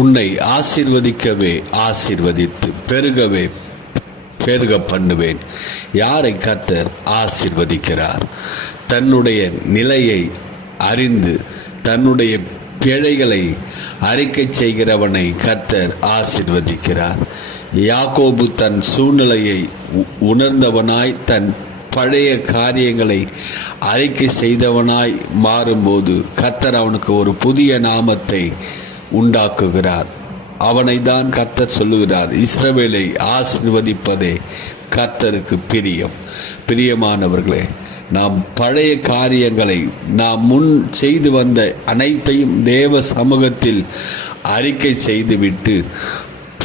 உன்னை ஆசீர்வதிக்கவே ஆசீர்வதித்து பெருக பண்ணுவேன். யாரை கர்த்தர் ஆசீர்வதிக்கிறார்? தன்னுடைய நிலையை அறிந்து தன்னுடைய பிழைகளை அறிக்கை செய்கிறவனை கர்த்தர் ஆசீர்வதிக்கிறார். யாக்கோபு தன் சூழ்நிலையை உணர்ந்தவனாய் தன் பழைய காரியங்களை அறிக்கை செய்தவனாய் மாறும்போது கர்த்தர் அவனுக்கு ஒரு புதிய நாமத்தை உண்டாக்குகிறார். அவனை தான் கர்த்தர் சொல்லுகிறார், இஸ்ரவேலை ஆசீர்வதிப்பதே கர்த்தருக்கு பிரியம். பிரியமானவர்களே, நாம் பழைய காரியங்களை நாம் முன் செய்து வந்த அனைத்தையும் தேவ சமூகத்தில் அறிக்கை செய்துவிட்டு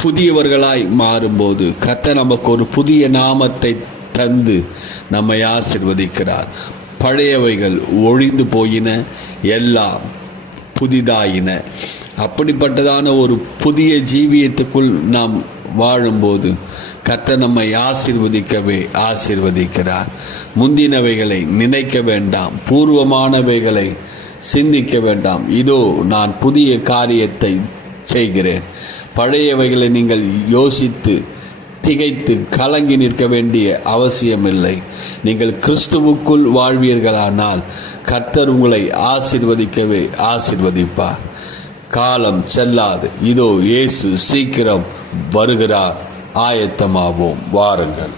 புதியவர்களாய் மாறும்போது கர்த்தர் நமக்கு ஒரு புதிய நாமத்தை தந்து நம்மை ஆசீர்வதிக்கிறார். பழையவைகள் ஒழிந்து போயின, எல்லாம் புதிதாயின. அப்படிப்பட்டதான ஒரு புதிய ஜீவியத்துக்குள் நாம் வாழும்போது கர்த்தர் நம்மை ஆசீர்வதிக்கவே ஆசீர்வதிக்கிறார். முந்தினவைகளை நினைக்க வேண்டாம், பூர்வமானவைகளை சிந்திக்க வேண்டாம். இதோ நான் புதிய காரியத்தை செய்கிறேன். பழையவைகளை நீங்கள் யோசித்து திகைத்து கலங்கி நிற்க வேண்டிய அவசியமில்லை. நீங்கள் கிறிஸ்துவுக்குள் வாழ்வீர்களானால் கர்த்தர் உங்களை ஆசீர்வதிக்கவே ஆசீர்வதிப்பார். காலம் செல்லாது. இதோ இயேசு சீக்கிரம் வருகிறார். ஆயத்தமாவோம், வாருங்கள்.